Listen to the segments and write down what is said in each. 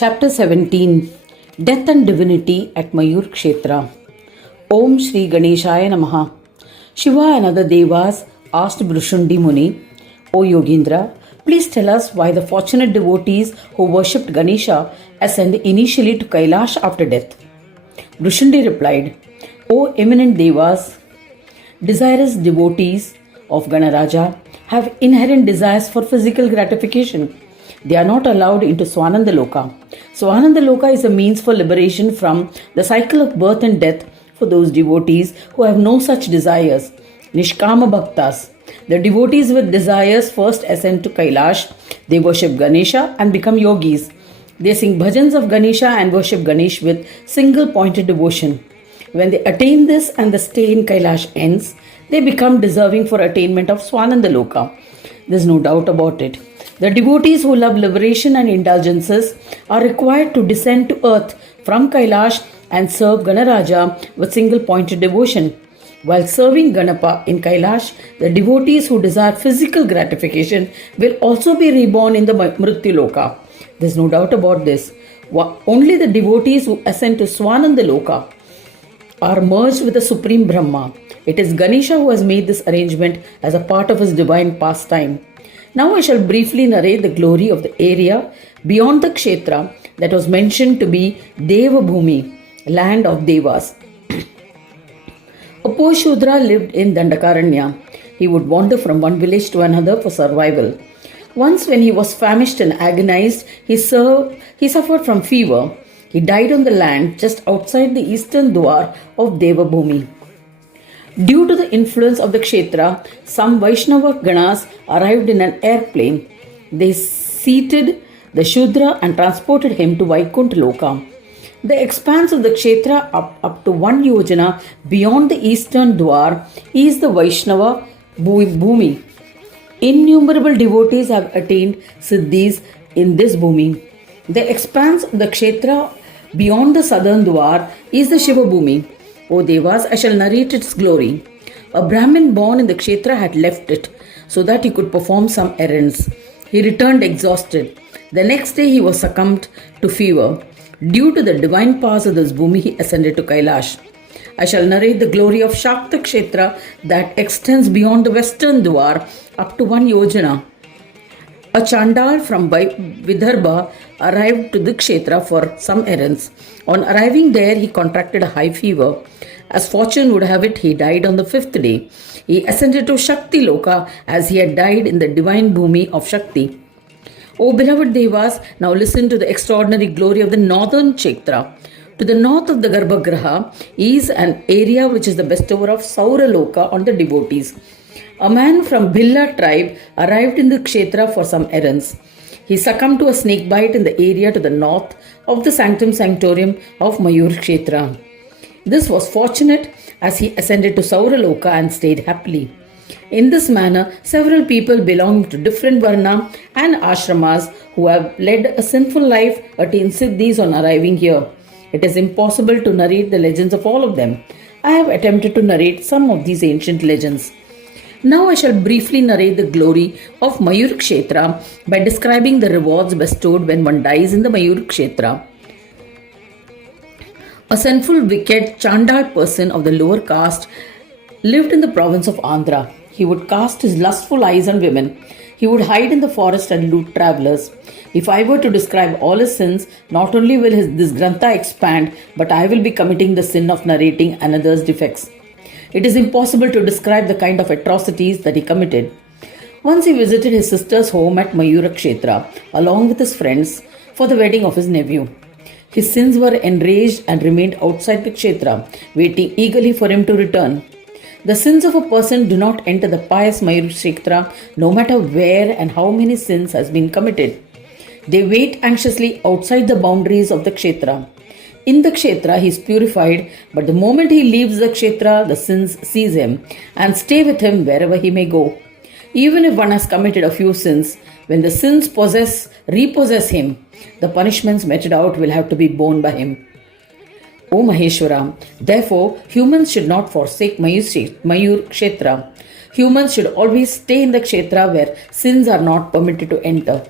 Chapter 17 Death and Divinity at Mayuresh Kshetra. Om Shri Ganeshaya Namaha. Shiva and other devas asked Bhrishundi Muni, O Yogendra, please tell us why the fortunate devotees who worshipped Ganesha ascend initially to Kailash after death. Bhrishundi replied, O eminent devas, desirous devotees of Ganaraja have inherent desires for physical gratification. They are not allowed into Swananda Loka. Swananda Loka is a means for liberation from the cycle of birth and death for those devotees who have no such desires. Nishkama Bhaktas. The devotees with desires first ascend to Kailash. They worship Ganesha and become yogis. They sing bhajans of Ganesha and worship Ganesh with single-pointed devotion. When they attain this and the stay in Kailash ends, they become deserving for attainment of Swananda Loka. There is no doubt about it. The devotees who love liberation and indulgences are required to descend to earth from Kailash and serve Ganaraja with single-pointed devotion. While serving Ganapa in Kailash, the devotees who desire physical gratification will also be reborn in the Mrityu Loka. There is no doubt about this. Only the devotees who ascend to Swananda Loka are merged with the Supreme Brahma. It is Ganesha who has made this arrangement as a part of his divine pastime. Now I shall briefly narrate the glory of the area beyond the Kshetra that was mentioned to be Deva Bhumi, land of Devas. A poor Shudra lived in Dandakaranya. He would wander from one village to another for survival. Once when he was famished and agonized, he suffered from fever. He died on the land just outside the eastern Dwar of Deva Bhumi. Due to the influence of the Kshetra, some Vaishnava Ganas arrived in an airplane. They seated the Shudra and transported him to Vaikuntha Loka. The expanse of the Kshetra up to 1 yojana beyond the eastern Dwar is the Vaishnava Bhumi. Innumerable devotees have attained siddhis in this Bhumi. The expanse of the Kshetra beyond the southern Dwar is the Shiva Bhumi. O Devas, I shall narrate its glory. A Brahmin born in the Kshetra had left it so that he could perform some errands. He returned exhausted. The next day he was succumbed to fever. Due to the divine powers of this Bhumi, he ascended to Kailash. I shall narrate the glory of Shakta Kshetra that extends beyond the western Dwar up to 1 yojana. A Chandal from Vidarbha arrived to the Kshetra for some errands. On arriving there, he contracted a high fever. As fortune would have it, he died on the 5th day. He ascended to Shakti Loka as he had died in the divine Bhumi of Shakti. O beloved Devas, now listen to the extraordinary glory of the northern Kshetra. To the north of the Garbhagraha is an area which is the bestower of Saura Loka on the devotees. A man from Bhilla tribe arrived in the Kshetra for some errands. He succumbed to a snake bite in the area to the north of the sanctum sanctorium of Mayuresh Kshetra. This was fortunate as he ascended to Saura Loka and stayed happily. In this manner, several people belonging to different varna and ashramas who have led a sinful life attain siddhis on arriving here. It is impossible to narrate the legends of all of them. I have attempted to narrate some of these ancient legends. Now I shall briefly narrate the glory of Mayuresh Kshetra by describing the rewards bestowed when one dies in the Mayuresh Kshetra. A sinful, wicked, Chandal person of the lower caste lived in the province of Andhra. He would cast his lustful eyes on women. He would hide in the forest and loot travellers. If I were to describe all his sins, not only will this Grantha expand, but I will be committing the sin of narrating another's defects. It is impossible to describe the kind of atrocities that he committed. Once he visited his sister's home at Mayuresh Kshetra along with his friends for the wedding of his nephew. His sins were enraged and remained outside the Kshetra, waiting eagerly for him to return. The sins of a person do not enter the pious Mayuresh Kshetra no matter where and how many sins has been committed. They wait anxiously outside the boundaries of the Kshetra. In the Kshetra, he is purified, but the moment he leaves the Kshetra, the sins seize him and stay with him wherever he may go. Even if one has committed a few sins, when the sins repossess him, the punishments meted out will have to be borne by him. O Maheshwara, therefore, humans should not forsake Mayuresh Kshetra. Humans should always stay in the Kshetra where sins are not permitted to enter.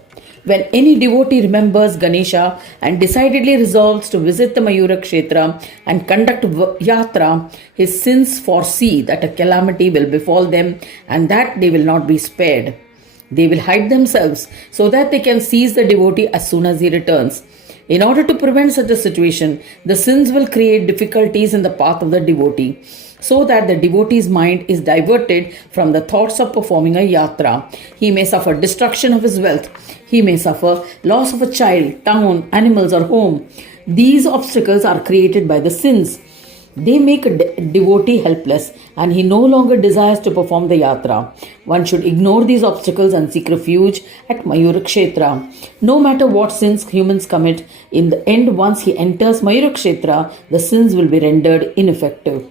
When any devotee remembers Ganesha and decidedly resolves to visit the Mayuresh Kshetra and conduct yatra, his sins foresee that a calamity will befall them and that they will not be spared. They will hide themselves so that they can seize the devotee as soon as he returns. In order to prevent such a situation, the sins will create difficulties in the path of the devotee, so that the devotee's mind is diverted from the thoughts of performing a yatra. He may suffer destruction of his wealth. He may suffer loss of a child, town, animals, or home. These obstacles are created by the sins. They make a devotee helpless and he no longer desires to perform the yatra. One should ignore these obstacles and seek refuge at Mayuresh Kshetra. No matter what sins humans commit, in the end, once he enters Mayuresh Kshetra, the sins will be rendered ineffective.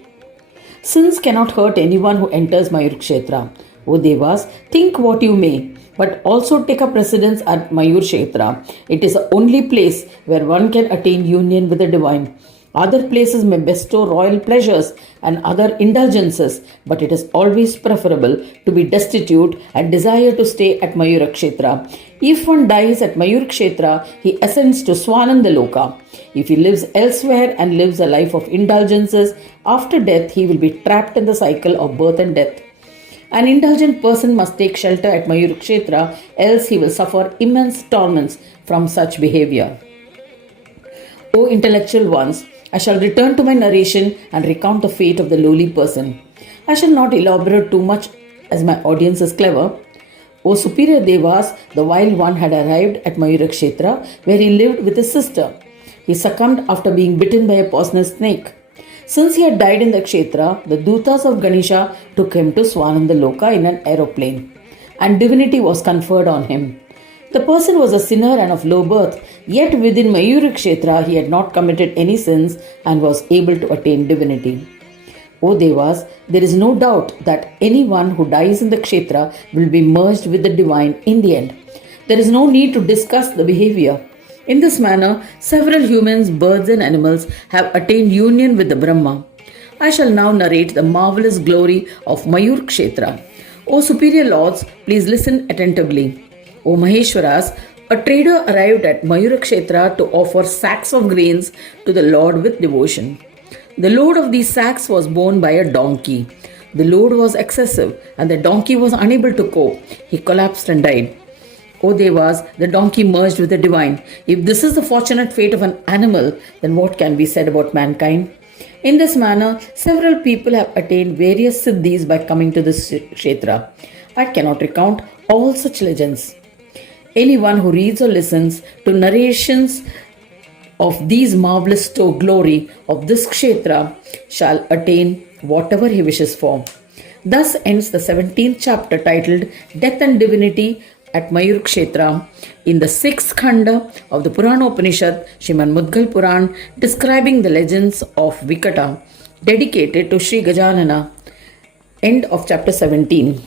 Sins cannot hurt anyone who enters Mayuresh Kshetra. O Devas, think what you may, but also take a precedence at Mayuresh Kshetra. It is the only place where one can attain union with the divine. Other places may bestow royal pleasures and other indulgences, but it is always preferable to be destitute and desire to stay at Mayuresh Kshetra. If one dies at Mayuresh Kshetra, he ascends to Swananda Loka. If he lives elsewhere and lives a life of indulgences, after death he will be trapped in the cycle of birth and death. An indulgent person must take shelter at Mayuresh Kshetra, else he will suffer immense torments from such behavior. O intellectual ones, I shall return to my narration and recount the fate of the lowly person. I shall not elaborate too much as my audience is clever. O superior Devas, the wild one had arrived at Mayuresh Kshetra where he lived with his sister. He succumbed after being bitten by a poisonous snake. Since he had died in the Kshetra, the Dutas of Ganesha took him to Swananda Loka in an aeroplane, and divinity was conferred on him. The person was a sinner and of low birth, yet within Mayuresh Kshetra he had not committed any sins and was able to attain divinity. O Devas, there is no doubt that anyone who dies in the Kshetra will be merged with the divine in the end. There is no need to discuss the behavior. In this manner, several humans, birds and animals have attained union with the Brahma. I shall now narrate the marvelous glory of Mayuresh Kshetra. O superior lords, please listen attentively. O Maheshwaras, a trader arrived at Mayuresh Kshetra to offer sacks of grains to the Lord with devotion. The load of these sacks was borne by a donkey. The load was excessive and the donkey was unable to cope. He collapsed and died. O Devas, the donkey merged with the divine. If this is the fortunate fate of an animal, then what can be said about mankind? In this manner, several people have attained various siddhis by coming to this Kshetra. I cannot recount all such legends. Anyone who reads or listens to narrations of these marvelous glory of this Kshetra shall attain whatever he wishes for. Thus ends the 17th chapter titled Death and Divinity at Mayuresh Kshetra in the 6th Khanda of the Puranopanishad, Srimad Mudgal Puran, describing the legends of Vikata, dedicated to Sri Gajanana. End of chapter 17.